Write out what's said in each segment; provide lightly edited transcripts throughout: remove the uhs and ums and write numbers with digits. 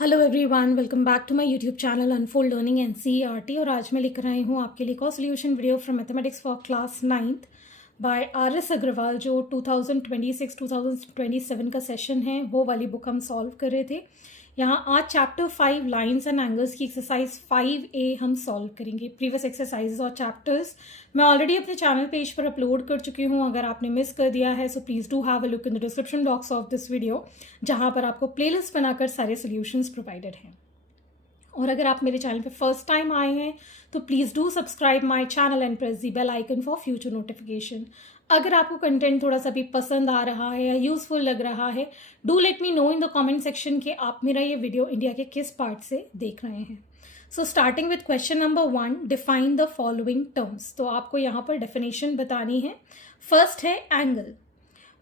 Hello everyone, welcome back to my YouTube channel unfold learning NCERT. और आज मैं लेकर आई हूँ आपके लिए एक और solution video from mathematics for class 9th by R S. Agrawal. जो 2026-2027 का सेशन है वो वाली बुक हम सॉल्व कर रहे थे। यहाँ आज चैप्टर 5 लाइन्स एंड एंगल्स की एक्सरसाइज 5A हम सॉल्व करेंगे। प्रीवियस एक्सरसाइजेज और चैप्टर्स मैं ऑलरेडी अपने चैनल पेज पर अपलोड कर चुकी हूँ। अगर आपने मिस कर दिया है so please do have a look in the description box of this video, जहाँ पर आपको प्लेलिस्ट बनाकर सारे सोल्यूशंस प्रोवाइडेड हैं। और अगर आप मेरे चैनल पे फर्स्ट टाइम आए हैं तो please do subscribe my channel and press the bell icon for future notification. अगर आपको कंटेंट थोड़ा सा भी पसंद आ रहा है या यूजफुल लग रहा है, do let me know in the comment section कि आप मेरा ये वीडियो इंडिया के किस पार्ट से देख रहे हैं। So starting with question number 1, define the following terms. तो आपको यहाँ पर डेफिनेशन बतानी है। फर्स्ट है angle.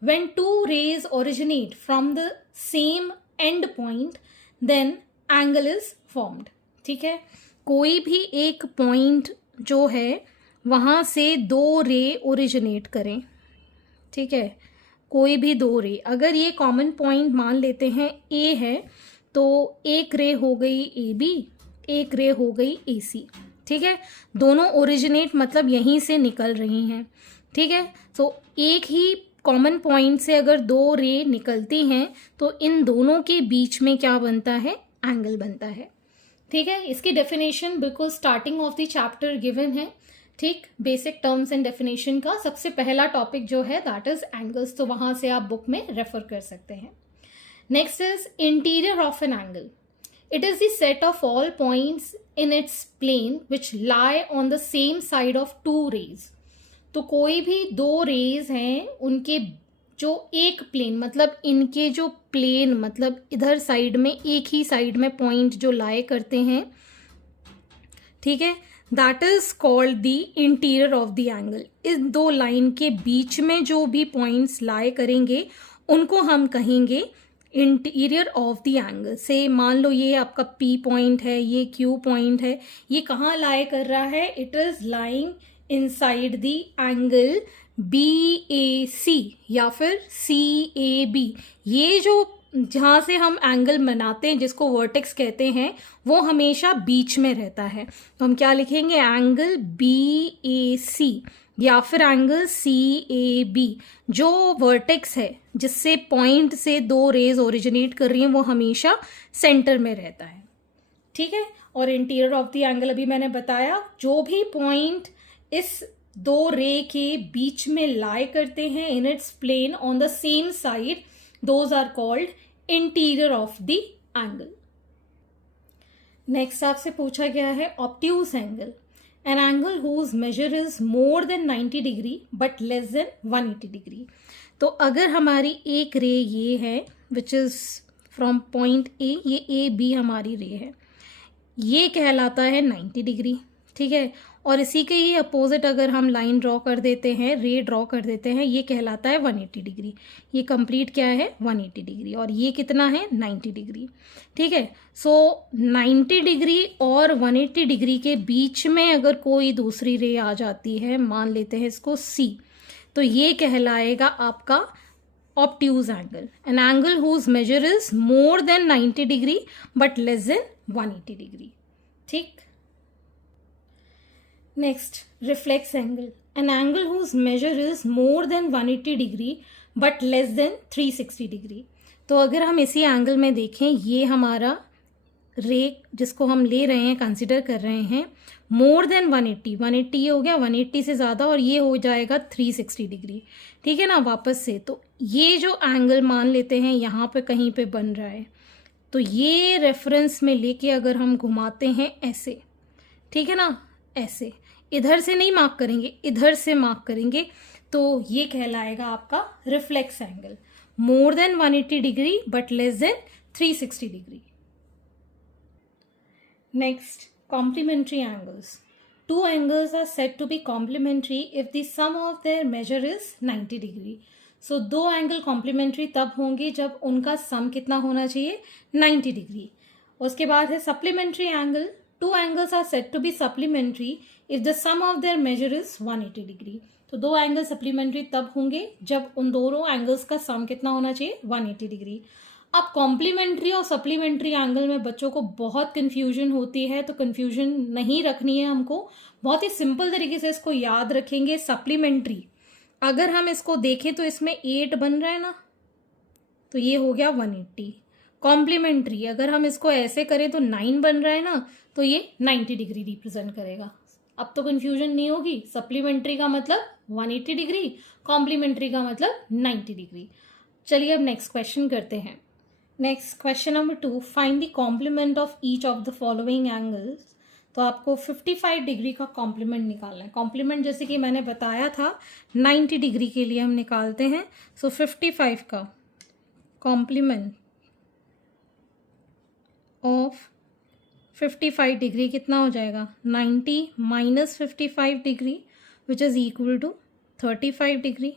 When two rays originate from the same end point, then angle is formed। ठीक है, कोई भी एक पॉइंट जो है वहाँ से दो रे ओरिजिनेट करें। ठीक है, कोई भी दो रे, अगर ये कॉमन पॉइंट मान लेते हैं ए है तो एक रे हो गई ए बी, एक रे हो गई ए सी। ठीक है, दोनों ओरिजिनेट मतलब यहीं से निकल रही हैं। ठीक है, तो एक ही कॉमन पॉइंट से अगर दो रे निकलती हैं तो इन दोनों के बीच में क्या बनता है? एंगल बनता है। ठीक है, इसकी डेफिनेशन बिल्कुल starting of the chapter given है। ठीक, बेसिक टर्म्स एंड डेफिनेशन का सबसे पहला टॉपिक जो है दैट इज एंगल्स, तो वहां से आप बुक में रेफर कर सकते हैं। Next is interior of an angle. It is the set of all points in its plane which lie on the same side of two rays. तो कोई भी दो रेज हैं, उनके जो एक प्लेन मतलब इनके जो प्लेन मतलब इधर साइड में एक ही साइड में पॉइंट जो लाए करते हैं, ठीक है, that is called the interior of the angle. इस दो लाइन के बीच में जो भी पॉइंट्स लाए करेंगे उनको हम कहेंगे इंटीरियर ऑफ द एंगल। से मान लो ये आपका P पॉइंट है, ये Q पॉइंट है, ये कहाँ लाए कर रहा है? It is lying inside the angle BAC या फिर CAB। ये जो जहाँ से हम एंगल बनाते हैं जिसको वर्टेक्स कहते हैं वो हमेशा बीच में रहता है। तो हम क्या लिखेंगे? एंगल BAC या फिर एंगल CAB। जो वर्टेक्स है जिससे पॉइंट से दो रेज ओरिजिनेट कर रही हैं वो हमेशा सेंटर में रहता है। ठीक है, और इंटीरियर ऑफ द एंगल अभी मैंने बताया, जो भी पॉइंट इस दो रे के बीच में लाई करते हैं in its plane on the same side, those are called interior of the angle. Next आपसे पूछा गया है obtuse angle. An angle whose measure is more than 90 degree but less than 180 degree. तो अगर हमारी एक रे ये है which is from point A, ये AB हमारी रे है, ये कहलाता है 90 डिग्री। ठीक है, और इसी के ही अपोजिट अगर हम लाइन ड्रॉ कर देते हैं, रे ड्रॉ कर देते हैं, ये कहलाता है 180 डिग्री। ये कंप्लीट क्या है? 180 डिग्री। और ये कितना है? 90 डिग्री। ठीक है, सो 90 डिग्री और 180 डिग्री के बीच में अगर कोई दूसरी रे आ जाती है, मान लेते हैं इसको C, तो ये कहलाएगा आपका obtuse angle. An angle whose measure is more than 90 degree but less than 180 degree. ठीक, next reflex angle. An angle whose measure is more than 180 degree but less than 360 degree. तो अगर हम इसी एंगल में देखें, ये हमारा रे जिसको हम ले रहे हैं, कंसिडर कर रहे हैं, मोर देन 180 ये हो गया 180 से ज़्यादा, और ये हो जाएगा 360 डिग्री। ठीक है ना, वापस से तो ये जो एंगल मान लेते हैं यहाँ पे कहीं पे बन रहा है, तो ये रेफरेंस में लेके अगर हम घुमाते हैं ऐसे, ठीक है ना, ऐसे इधर से नहीं मार्क करेंगे, इधर से मार्क करेंगे, तो ये कहलाएगा आपका reflex angle. More than 180 degree but less than 360 degree. Next, complementary angles. Two angles are said to be complementary if the sum of their measure is 90 degree. So दो एंगल कॉम्प्लीमेंट्री तब होंगे जब उनका सम कितना होना चाहिए? 90 डिग्री। उसके बाद है supplementary angle. Two angles are said to be supplementary if the sum of their measure is 180 degree. तो दो एंगल सप्लीमेंट्री तब होंगे जब उन दोनों एंगल्स का सम कितना होना चाहिए? 180 डिग्री। अब कॉम्प्लीमेंट्री और सप्लीमेंट्री एंगल में बच्चों को बहुत कंफ्यूजन होती है, तो कंफ्यूजन नहीं रखनी है हमको, बहुत ही सिंपल तरीके से इसको याद रखेंगे। सप्लीमेंट्री अगर हम इसको देखें तो इसमें 8 बन रहा है ना, तो ये हो गया 180। कॉम्प्लीमेंट्री अगर हम इसको ऐसे करें तो 9 बन रहा है ना, तो ये 90 डिग्री रिप्रेजेंट करेगा। अब तो कंफ्यूजन नहीं होगी, सप्लीमेंट्री का मतलब 180 डिग्री, कॉम्प्लीमेंट्री का मतलब 90 डिग्री। चलिए अब नेक्स्ट क्वेश्चन करते हैं। Next question number 2, find the complement of each of the following angles. तो आपको 55 डिग्री का कॉम्प्लीमेंट निकालना है। कॉम्प्लीमेंट जैसे कि मैंने बताया था 90 डिग्री के लिए हम निकालते हैं। सो 55 का कॉम्प्लीमेंट ऑफ 55 डिग्री कितना हो जाएगा, 90 minus 55 degree which is equal to 35 degree.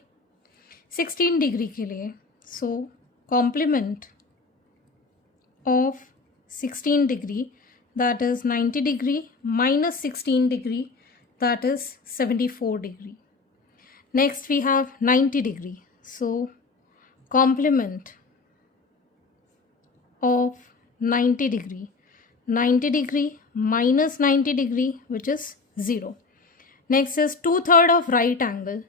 16 degree के लिए so complement of 16 degree, that is 90 degree minus 16 degree, that is 74 degree. Next we have 90 degree, so complement of 90 degree, 90 degree minus 90 degree, which is 0. Next is 2/3 of right angle,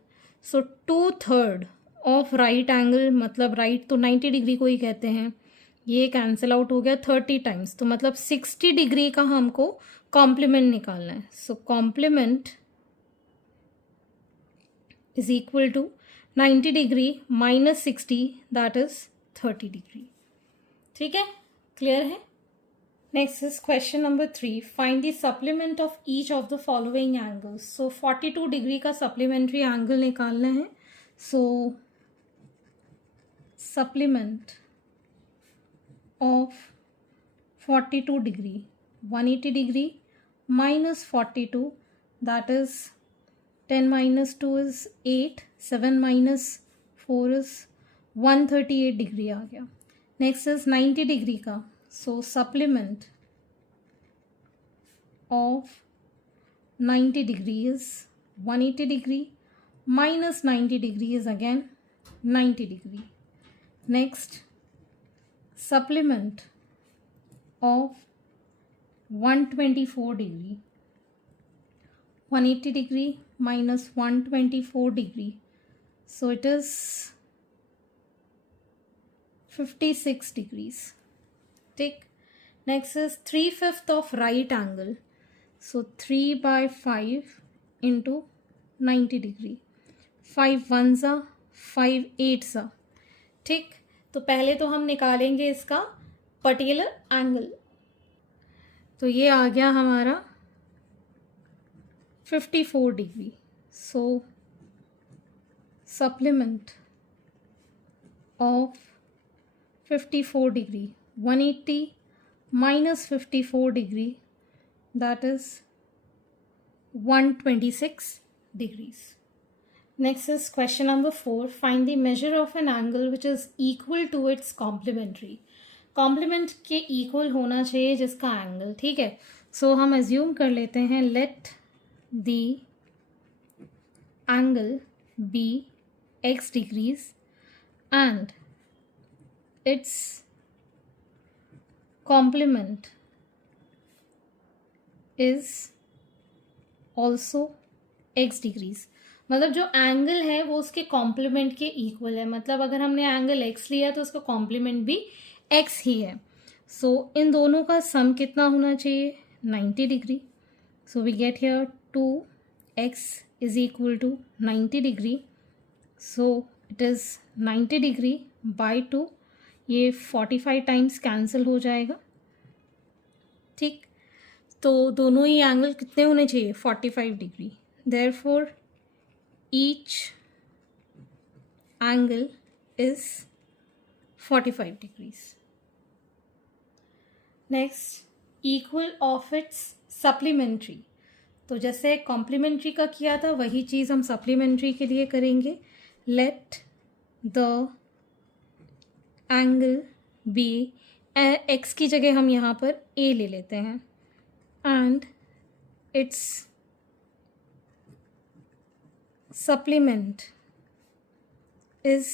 so 2/3 of right angle मतलब right तो 90 degree को ही कहते हैं, ये cancel out हो गया 30 times, तो मतलब 60 डिग्री का हमको कॉम्प्लीमेंट निकालना है। So complement is equal to 90 degree minus 60, that is 30 degree. ठीक है, क्लियर है। Next is question number 3, find the supplement of each of the following angles. So 42 degree का सप्लीमेंट्री एंगल निकालना है। So supplement of 42 degree, 180 degree minus 42, that is 10 minus 2 is 8, 7 minus 4 is 138 degree आ गया। Next is 90 degree का, so supplement of 90 degree is 180 degree minus 90 degree is again 90 degree. Next, supplement of 124 degree, 180 degree minus 124 degree, so it is 56 degrees. Take next is 3/5 of right angle, so 3/5 into 90 degree, 5 ones are 5 eights are. ठीक, तो पहले तो हम निकालेंगे इसका particular angle, तो ये आ गया हमारा 54 degree. So supplement of 54 degree, 180 minus 54 degree, that is 126 degrees. Next is question number 4. Find the measure of an angle which is equal to its complementary. Complement के equal होना चाहिए जिसका angle, ठीक है। So हम assume कर लेते हैं let the angle be x degrees and its complement is also x degrees। मतलब जो एंगल है वो उसके कॉम्प्लीमेंट के इक्वल है, मतलब अगर हमने एंगल x लिया तो उसका कॉम्प्लीमेंट भी x ही है। सो इन दोनों का सम कितना होना चाहिए, 90 degree. So we get here 2x is equal to 90 degree, so it is 90 degree by 2, ये 45 टाइम्स कैंसिल हो जाएगा। ठीक, तो दोनों ही एंगल कितने होने चाहिए, 45 degree. Therefore each angle is 45 degrees. Next, equal of its supplementary. तो जैसे कॉम्प्लीमेंट्री का किया था वही चीज़ हम सप्लीमेंट्री के लिए करेंगे। let the angle be, x की जगह हम यहाँ पर a ले लेते हैं, and its supplement is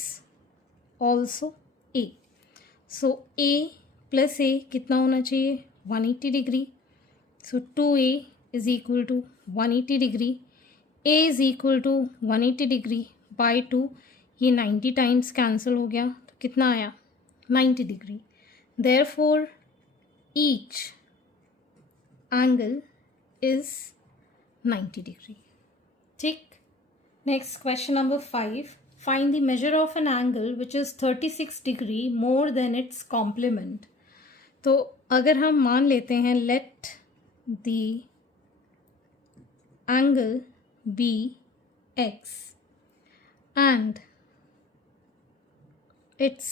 also a। So A plus A कितना होना चाहिए 180 degree. So 2a is equal to 180 degree. a is equal to 180 degree by 2. ये 90 टाइम्स कैंसिल हो गया तो कितना आया 90 degree. Therefore each angle is 90 degree. ठीक. Next question number 5. Find the measure of an angle which is 36 degree more than its complement. तो अगर हम मान लेते हैं let the angle be x and its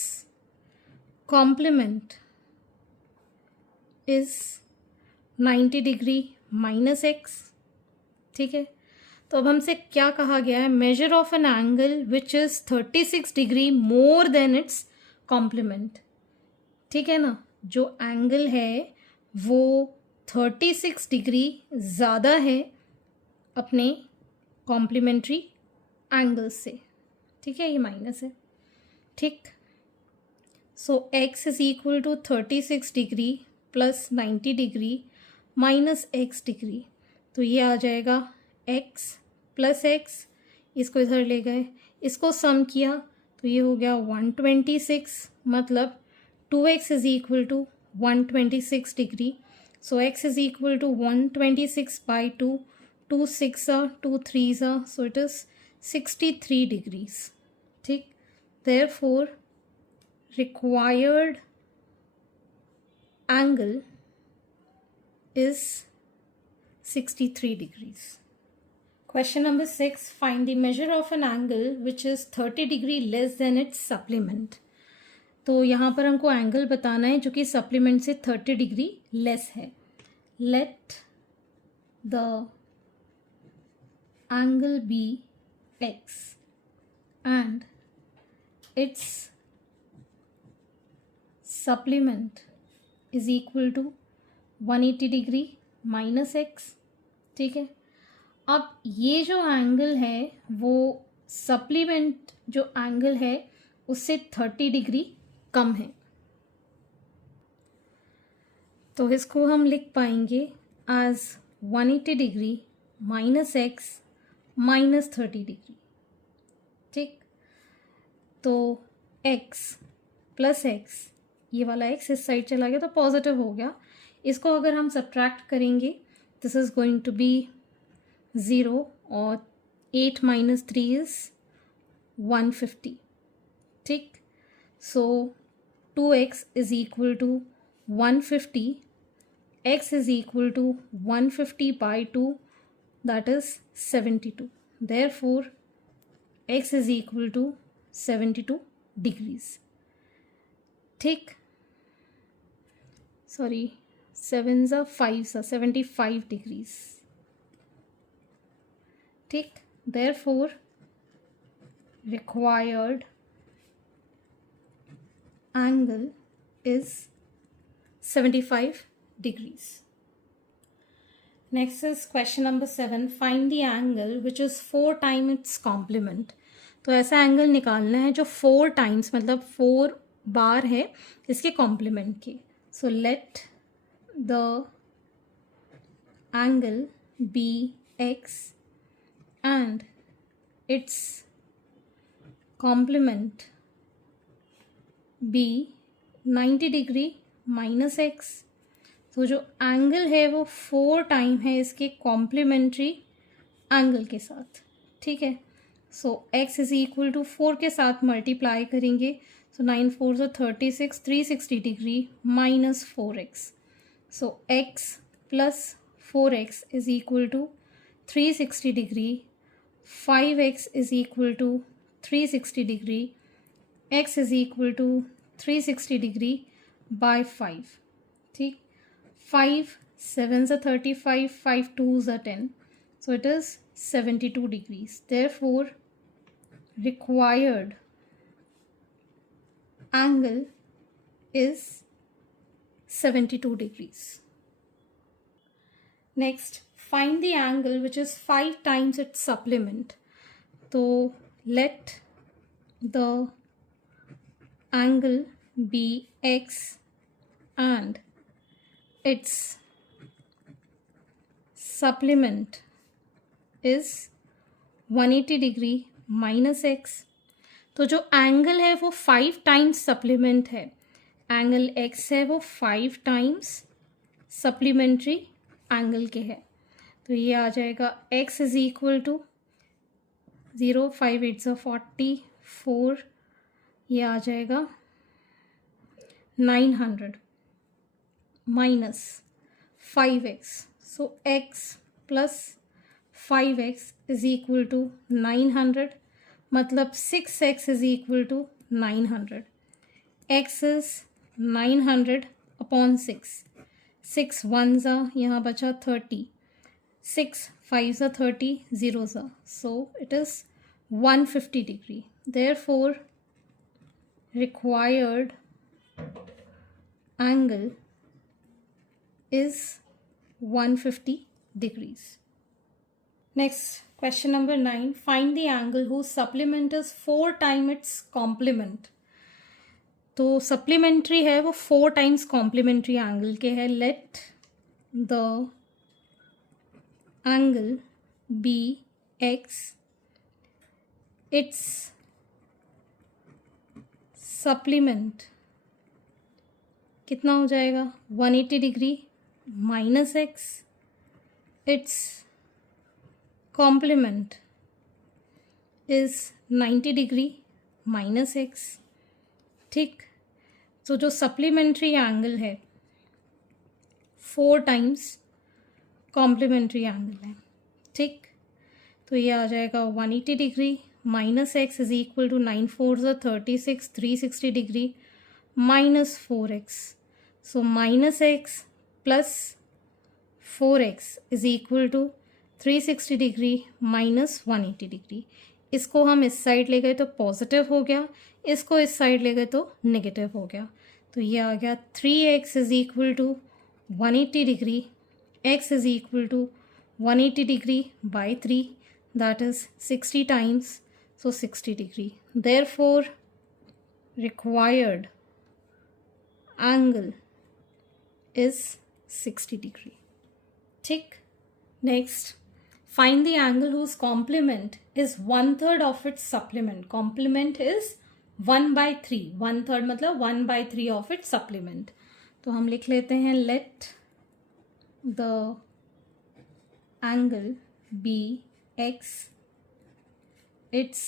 complement is 90 degree minus x. ठीक है. तो अब हमसे क्या कहा गया है, measure of an angle which is 36 degree more than its complement. ठीक है ना. जो एंगल है वो 36 डिग्री ज़्यादा है अपने कॉम्प्लीमेंट्री एंगल से. ठीक है. ये माइनस है. ठीक. So x is equal to 36 degree plus 90 degree minus x degree. तो ये आ जाएगा x प्लस x. इसको इधर ले गए, इसको सम किया तो ये हो गया 126. मतलब 2x is equal to 126 degree. So x is equal to 126 by 2. 2 6 2 3 so it is 63 degrees. ठीक. Therefore required angle is 63 degrees. Question number 6. Find the measure of an angle which is 30 degree less than its supplement. तो यहाँ पर हमको angle बताना है जो कि supplement से 30 डिग्री लेस है. Let the angle be x and its supplement is equal to 180 degree minus x. ठीक है. अब ये जो एंगल है वो सप्लीमेंट जो एंगल है उससे 30 डिग्री कम है. तो इसको हम लिख पाएंगे as 180 degree minus x minus 30 degree. ठीक. तो x प्लस x, ये वाला x इस साइड चला गया तो पॉजिटिव हो गया. इसको अगर हम सब्ट्रैक्ट करेंगे this is going to be 0 और 8 माइनस 3 इज 150. ठीक. So 2x is equal to 150. x is equal to 150 by 2 that is 72. Therefore x is equal to 72 degrees. ठीक. Sorry 7 5 75 degrees. ठीक. Therefore required angle is 75 degrees. Next is question number 7. Find the angle which is 4 time its complement. तो ऐसा angle निकालना है जो 4 times मतलब 4 बार है इसके कॉम्प्लीमेंट की. So let the angle be x and its complement be 90 degree minus x. तो जो एंगल है वो 4 टाइम है इसके कॉम्प्लीमेंट्री एंगल के साथ. ठीक है. So x is equal to 4 के साथ मल्टीप्लाई करेंगे. So 9 4 36 360 degree minus 4x. So x plus 4x is equal to 360 degree. 5x is equal to 360 degree. x is equal to 360 degree by 5. ठीक. 5 7s are 35, 5 2s are 10. So it is 72 degrees. Therefore, required angle is 72 degrees. Next, find the angle which is 5 times its supplement. So let the angle bx and its supplement is 180 degree minus x. तो जो angle है वो 5 times supplement है, angle x है वो 5 times supplementary angle के है। तो ये आ जाएगा x इज इक्वल टू 0, 5 8 40, 4, ये आ जाएगा 900 minus 5x। So x plus 5x is equal to 900, मतलब 6x is equal to 900। x is 900 upon 6, 6 1 ज़ा, यहाँ बचा 30, 6 5 ज़ा 30, 0 ज़ा, सो it is 150 degree. Therefore required angle is 150 degrees. Next, question number 9. Find the angle whose supplement is 4 times its complement. तो supplementary है वो 4 times complementary angle के है. Let the angle be x, its supplement कितना हो जाएगा 180 degree minus x, its complement is 90 degree minus x. ठीक, तो जो सप्लीमेंट्री एंगल है 4 टाइम्स कॉम्प्लीमेंट्री एंगल है। ठीक, तो ये आ जाएगा 180 degree minus x is equal to 9 4 36, 360 degree minus 4x। So minus x plus 4x is equal to 360 degree minus 180 degree. इसको हम इस साइड ले गए तो पॉजिटिव हो गया, इसको इस साइड ले गए तो नेगेटिव हो गया। तो ये आ गया 3x is equal to 180 degree, x is equal to 180 degree by 3, that is 60 times, so 60 degree. Therefore required angle is 60 degree. ठीक, next find the angle whose complement is 1/3 of its supplement. Complement is 1/3, 1/3 मतलब 1/3 of its supplement. तो हम लिख लेते हैं let the angle be x, its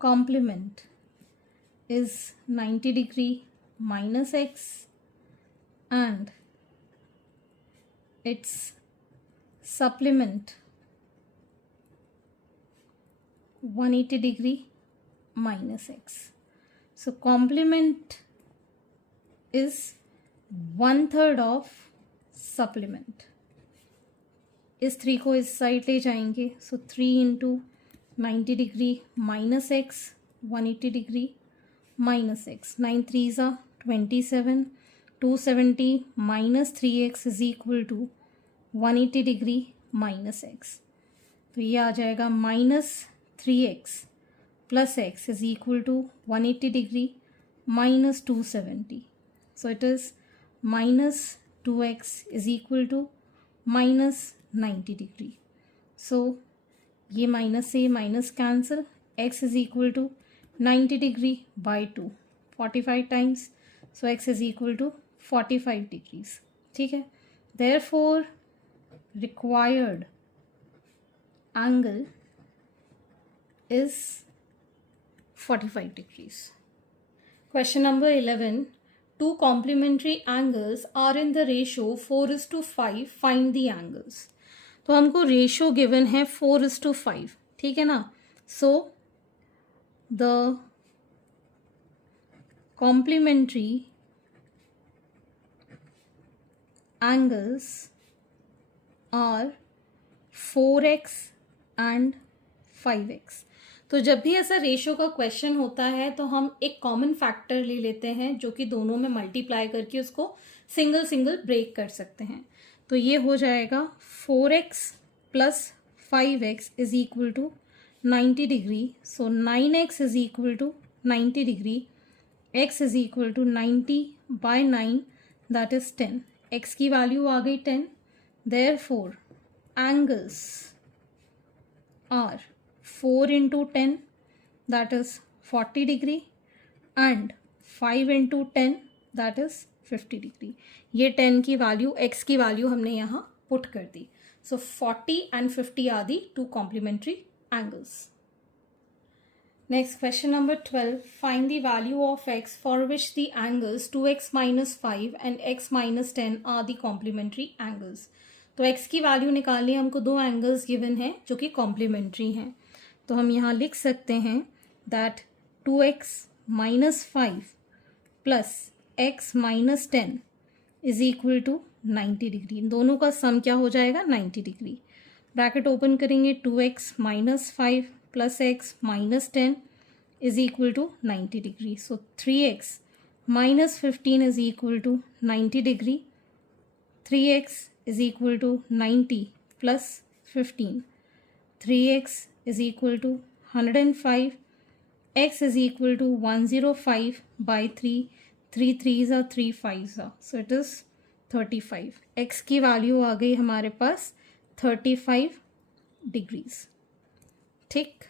complement is 90 degree minus x and its supplement 180 degree minus x. So complement is 1/3 of supplement. इस 3 को इस side ले जाएंगे, so 3 into 90 degree minus x 180 degree minus x, 9 3 ज़ा 27, 270 minus 3x is equal to 180 degree minus x. तो ये आ जाएगा minus 3x plus x is equal to 180 degree minus 270, so it is minus 2x is equal to minus 90 degree. So ये minus से minus cancel, x is equal to 90 degree by 2, 45 times, so x is equal to 45 degrees. ठीक है, therefore required angle is 45 degrees. Question number 11. Two complementary angles are in the ratio 4:5. Find the angles. तो हमको ratio given है 4:5, ठीक है ना। So the complementary angles are 4x and 5x। तो जब भी ऐसा रेशो का क्वेश्चन होता है तो हम एक कॉमन फैक्टर ले लेते हैं जो कि दोनों में मल्टीप्लाई करके उसको सिंगल सिंगल ब्रेक कर सकते हैं। तो ये हो जाएगा 4x plus 5x is equal to 90 degree, so 9x is equal to 90 degree x is equal to 90/9 that is 10. x की वैल्यू आ गई 10. Therefore angles are 4 into 10 that is 40 degree and 5 into 10 that is 50 degree. ये 10 की value, x की value हमने यहाँ put कर दी. So 40 and 50 are the two complementary angles. Next, question number 12. Find the value of x for which the angles 2x minus 5 and x minus 10 are the complementary angles. तो x की value निकालनी, हमको दो angles given हैं जो कि complementary हैं. तो हम यहाँ लिख सकते हैं that 2x minus 5 plus x minus 10 is equal to 90 degree. इन दोनों का सम क्या हो जाएगा? 90 डिग्री. ब्रैकेट ओपन करेंगे. 2x minus 5 plus x minus 10 is equal to 90 degree. So 3x minus 15 is equal to 90 degree. 3x is equal to 90 plus 15. 3x is equal to 105. X is equal to 105 by 3. 3 3s are 3 5s are. So it is 35. X की value आ गई हमारे पास 35 degrees. ठीक.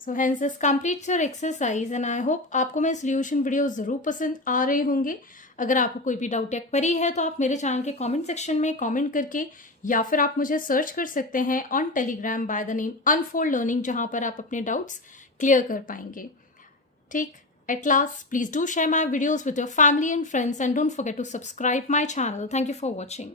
So hence this completes your exercise and I hope आपको मेरे solution video ज़रूर पसंद आ रहे होंगे. अगर आपको कोई भी डाउट या क्वेरी है तो आप मेरे चैनल के कमेंट सेक्शन में कमेंट करके, या फिर आप मुझे सर्च कर सकते हैं on Telegram by the name unfold learning, जहां पर आप अपने डाउट्स क्लियर कर पाएंगे. ठीक. At last, please do share my videos with your family and friends and don't forget to subscribe my channel. Thank you for watching.